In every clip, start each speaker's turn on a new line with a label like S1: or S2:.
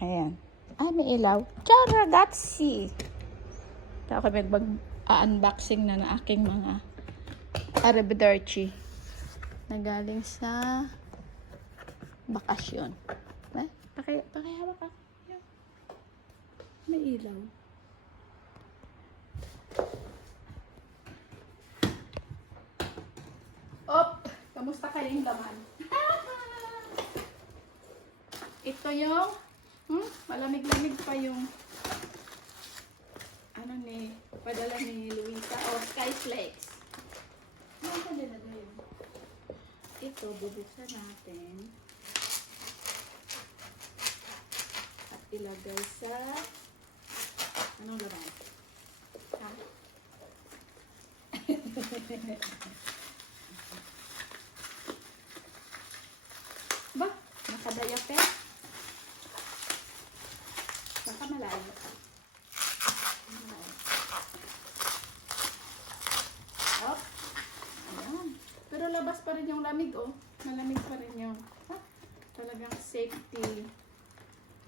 S1: Ayan. Ah, may ilaw. Ciao ragazzi! Ito ako mag-unboxing na ng aking mga arrivederci na galing sa bakasyon. Eh, paki, pakihawak ako. May ilaw. Op! Kamusta kayong laman? Ito yung hmm, malamig-lamig pa yung ano ni padala ni Luisa o Sky Flakes. Pa din na yun? Ito, bubuksan natin. At ilagay sa anong laman? Ha? Ba? Nakadaya pa? Baka malayo. Malayo. Up. Ayan. Pero labas pa rin yung lamig, oh. Malamig pa rin yung, ha? Talagang safety,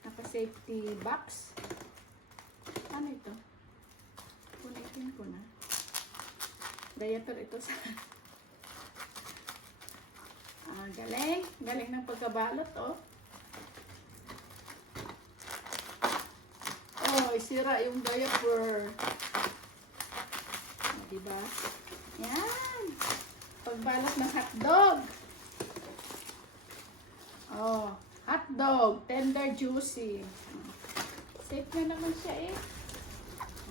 S1: naka-safety box. Ano ito? Kunitin ko na. Diaper ito sa... Ah, galing. Galing ng pagkabalot, oh. Oh, sira yung diaper. Diba? Yan. Pagbalot ng hotdog. Oh, hotdog. Tender, juicy. Safe na naman siya eh.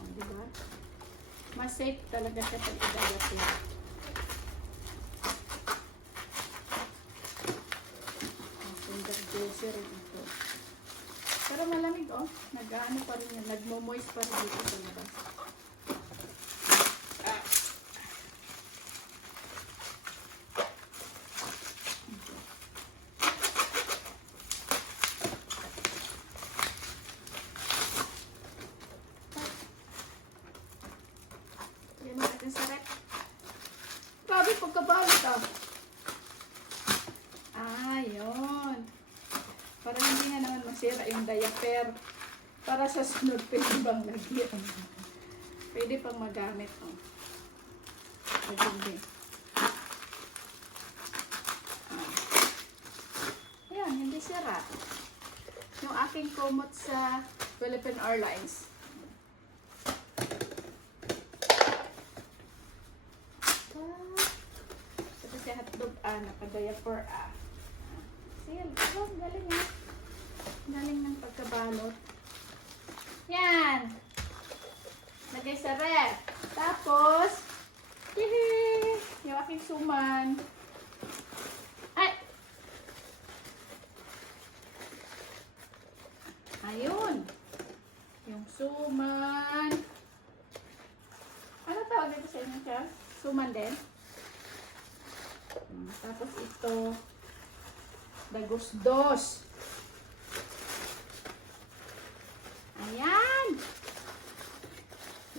S1: Oh, diba? Mas safe talaga siya pag idadating. Oh, tender, juicy rin ito. Pero malamig oh. Nag-ano pa rin yan. Nagmo-moist pa rin dito sa labas. Ah. Yan natin sa rep. Grabe pagkabalot ah. Yun. Para hindi na naman masira yung diaper. Para sa sunod, pwede bang lagyan. Pwede pang magamit. Oh. Pwede. Ah. Ayan, hindi sira. Yung aking kumot sa Philippine Airlines. Ah. Ito si hotdog naka-diaper ah. Sige, oh, galing ah. Galing ng pagkabalot. Yan. Lagay sa ref. Tapos, hihi, yung aking suman. Ay! Ayun. Yung suman. Ano tawag dito sa inyo siya? Suman din? Tapos ito, dagos-dos. Ayan.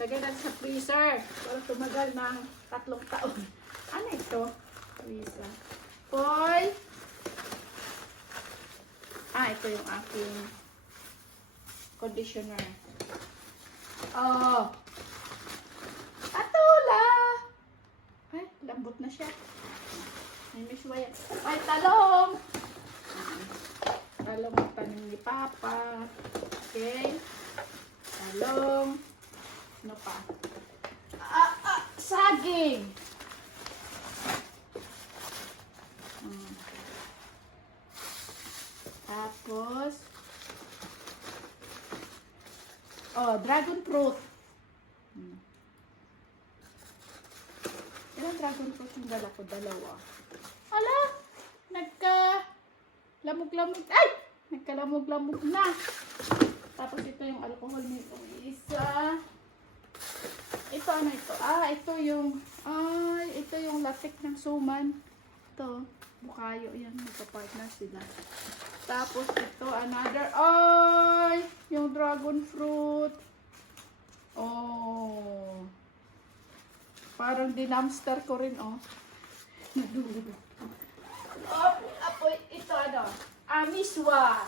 S1: Lagay natin sa freezer para tumagal ng tatlong taon. Ano ito? Freezer. Foil. Ah, ito yung aking conditioner. Oh. Atula. Ay, lambot na siya. May miswaya. Ay, talong. Talong ang tanim ni Papa. Okay. Talong. Ano pa? Ah, ah, saging. Hmm. Tapos, oh, dragon fruit. Hmm. Dragon fruit yung dala ko? Dalawa. Ala, nagka lamog-lamog. Ay! Nagkalamog-lamog na. Tapos ito yung alcohol nito. Isa. Ito ano ito? Ah, ito yung ay, ito yung latik ng suman. Ito, bukayo yan. Magpa-partner sila. Tapos ito, another. Ay, yung dragon fruit. Oh. Parang dinamster ko rin, oh. Nadulog. Oh, apoy, ito ano? Amiswa.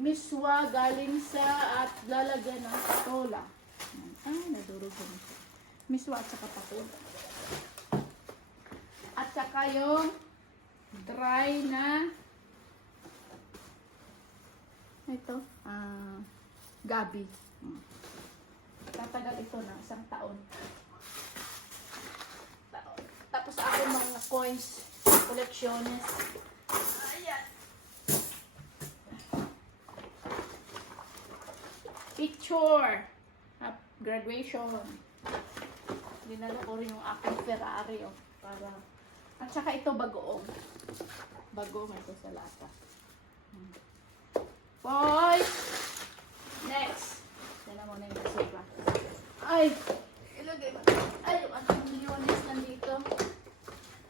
S1: Miswa galing sa at lalagyan ng patola. Ay, nadurog ko siya. Miswa at saka patola. At saka yung dry na ito, ah, gabi. Hmm. Tatagal ito na isang taon. Tapos ako mga coins, collectiones. Ayan. Picture. At graduation. Dinala ko rin yung aking Ferrari. Oh, para. At saka ito bagoong. Bagoong ito sa lata. Hmm. Boys! Next. Yan na yung basura. Ay! Ilagay mo. Ay, yung aking milyones nandito.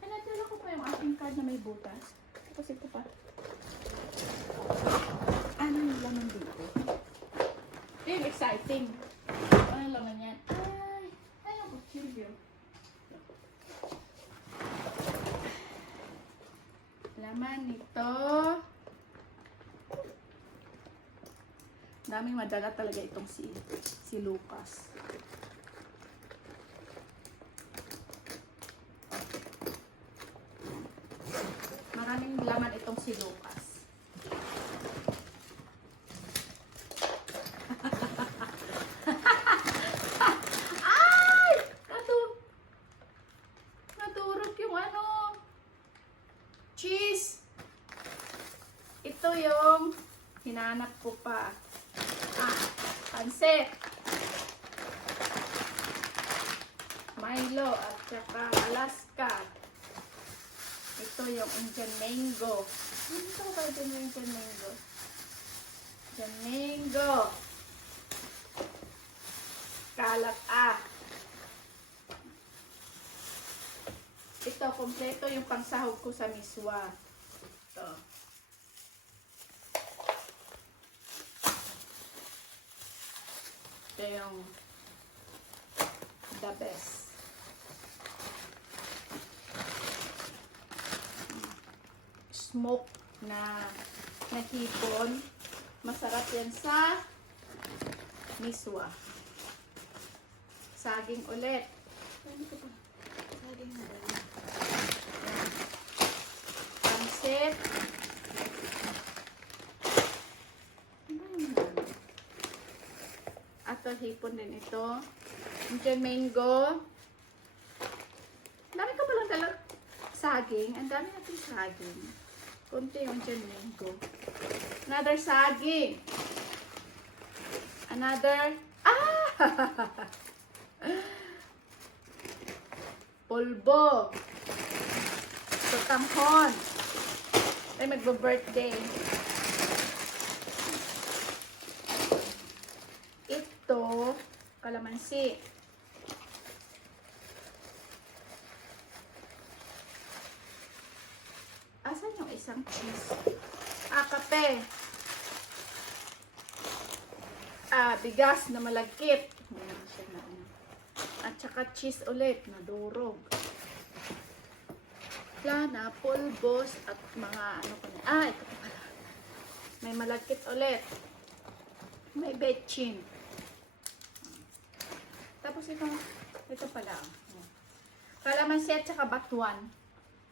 S1: Ay, natala ko pa yung aking card na may butas. Tapos ito pa. Ano yung laman dito? Ito yung exciting. Ano yung laman yan? Ay! Ay, yung kutsilyo. Laman nito. Daming madala talaga itong si si Lucas. Maraming laman itong si Lucas. Ay! Natu Naturog yung ano cheese. Ito yung hinanap ko pa. Ah, pansit. Milo at saka Alaska. Ito yung Indian mango. Ito ba yung Indian mango? Indian mango. Kalat ah. Ito, kompleto yung pangsahog ko sa miswa. Ito yung the best. Smoke na nahipon. Masarap yan sa miswa. Saging ulit. Saging? Yan. Pansit. Ano yun? At hipon din ito. Indian mango. Ang dami ko palang dalang saging. Ang dami natin saging. Kunti yung Indian mango. Another saging. Another. Ah! Pulbo. Tutanghon. Ay, magbo-birthday. Ito, kalamansi. Asan yung isang cheese? Ah, kape. Ah, bigas na malagkit. Ano. At saka cheese ulit na durog. Plana, pulbos, at mga ano ko na. Ah, ito pa pala. May malagkit ulit. May betchin. Tapos ito, ito pala. oh. Kalamansi at saka batuan.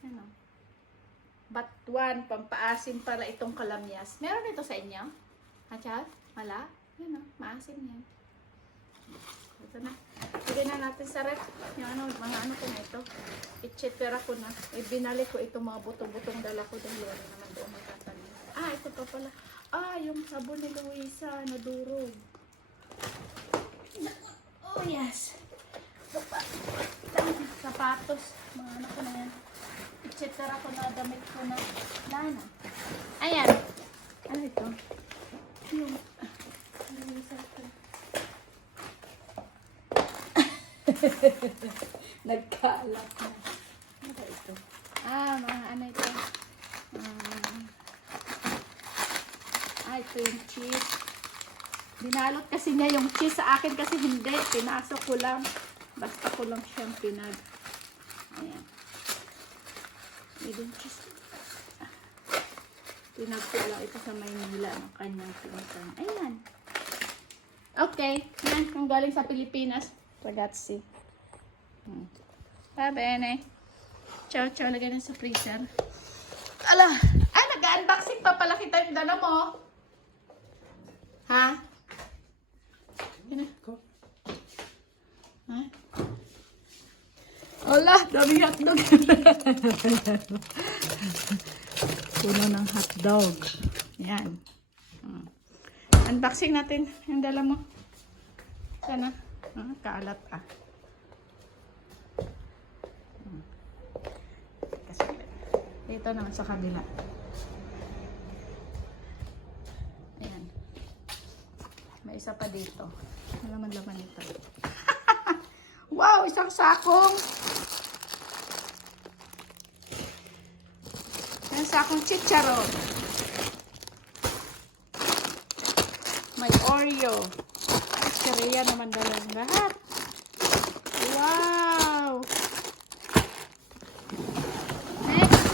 S1: Ano? Batuan, pampaasim para itong kalamyas. Meron ito sa inyo? Achal? Wala? Yan o, maasim yan. Ito na. Lagyan na natin sa rep. Yung ano, mga ano ko na ito. Itchetera ko na. Binali ko itong mga butong-butong dala ko dahil wala naman doon magtatanim. Ah, ito pa pala. Ah, yung sabon ni Luisa na Oh, pa. Sapatos. Mga ano ko na yan. Itchetera ko na, damit ko na. Lana. Ayan. Ano ito? Yung... Nagkaalat na. Ano ba ito? Ah, mga ano ito? Ah, ah, ito yung cheese. Binalot kasi niya yung cheese sa akin kasi hindi. Pinasok ko lang. Basta ko lang siyang pinag. Ayan. May din cheese. Pinagpula ito sa Maynila ng kanyang pinsan. Ayan. Okay. Yan. Kung galing sa Pilipinas. Ragazzi. Hmm. Va bene. Ciao, ciao. Lagay na sa freezer. Ala! Ay, nag-unboxing pa pala kita yung dala mo. Ha? Yan na. Ha? Wala, dami hotdog. Puno ng hotdog. Yan. Hmm. Unboxing natin yung dala mo. Sana. Ah, kaalat ah. Hmm. Dito naman sa kabila. Ayan. May isa pa dito. Malaman laman ito. wow! Isang sakong! Isang sakong chicharon. May Oreo. Chicheria naman dalang lahat. Wow! Next.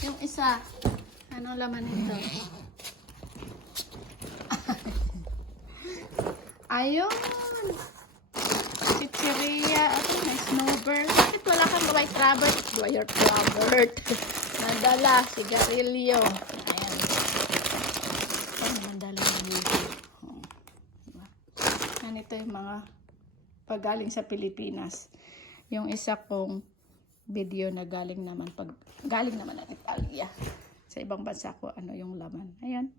S1: Yung isa. Anong laman nito? Ayun! Chicheria. Ito, may snowbird. Bakit wala kang white rabbit? White rabbit. Nadala. Sigarilyo. Ayan. Ano mandala ng video? Diba? Ganito yung mga pagaling sa Pilipinas. Yung isa kong video na galing naman pag galing naman ng Italia. Sa ibang bansa ko ano yung laman. Ayan.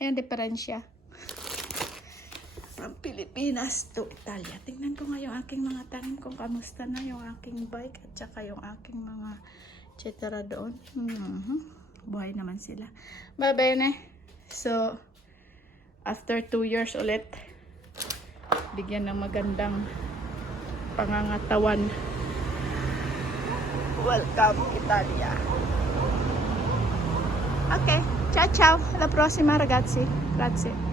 S1: Ayan diferensya. From Pilipinas to Italia. Tingnan ko nga yung aking mga tanim kung kamusta na yung aking bike at saka yung aking mga etc. doon. Mhm. Buhay naman sila. Bye bye So, after two years ulit, bigyan ng magandang pangangatawan. Welcome, Italia. Okay, ciao ciao. Alla prossima ragazzi. Grazie.